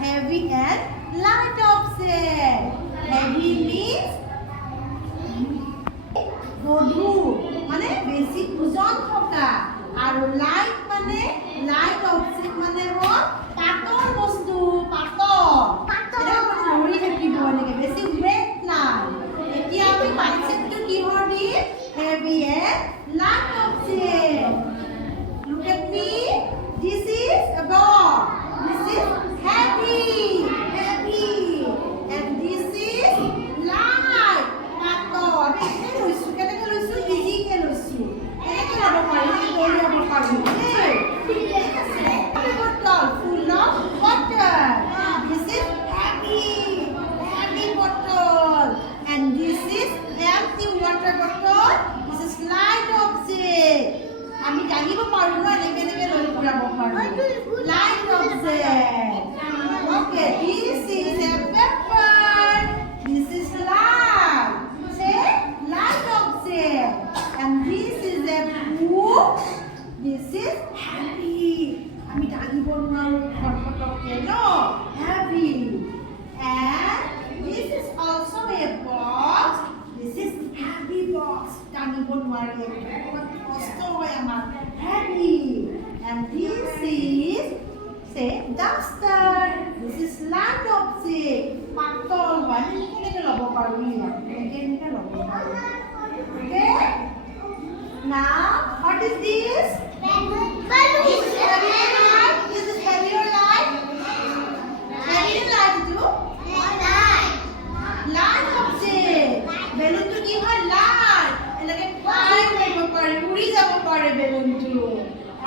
heavy and light object. Heavy means গধুৰ মানে বেছি ওজন থকা আৰু লাইট মানে লাইট অবজেক্ট মানে হ'ল পাতল বস্তু পাতল ধৰি থাকিব এনেকৈ বেছি ৱেট নাই এতিয়া আমি কনচেপ্টটো কিহৰ দিম heavy and light object look at me this is a ball this is heavy and this is light পাতল কেনেকৈ লৈছোঁ ইজিকৈ লৈছোঁ কেনেকৈ ল'ব পাৰিম দৌৰি ল'ব পাৰিম bottle full of water this is heavy bottle and this is empty water bottle this is light object আমি জানিব পাৰো ন এনেকৈ লৈ ফুৰাব পাৰো light object okay this is a paper this is light say light object and this is a book this is heavy আমি জানিব নোৱাৰো ফটককে ন heavy and this is also a box this is heavy box জানিব নোৱাৰি কষ্ট হয় আমাৰ heavy and this is say duster this is light object পাতল হয় কেনেকৈ ল'ব পাৰো কেনেকৈ ল'ব পাৰো okay now what is this balloon this is heavy or light this is heavy or light heavy or light too light object balloon to কি হয় light এনেকৈ পাই যাব পাৰে উৰি যাব পাৰে balloon to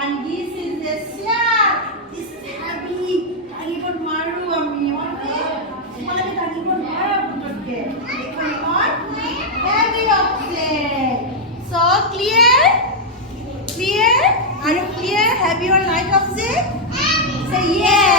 and this is a chair this is heavy টানিব নোৱাৰো আমি তোমালোকে টানিব নোৱাৰা পুতককে এইখন হ'ল heavy object so clear are you clear heavy or light object say yes